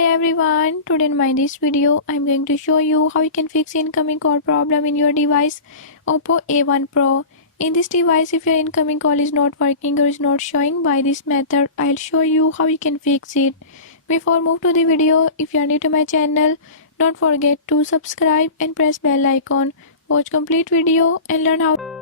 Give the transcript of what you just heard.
Hi everyone, today in this video I'm going to show you how you can fix incoming call problem in your device Oppo A1 Pro. In this device, if your incoming call is not working or is not showing by this method, I'll show you how you can fix it. Before move to the video, if you are new to my channel, don't forget to subscribe and press bell icon. Watch complete video and learn how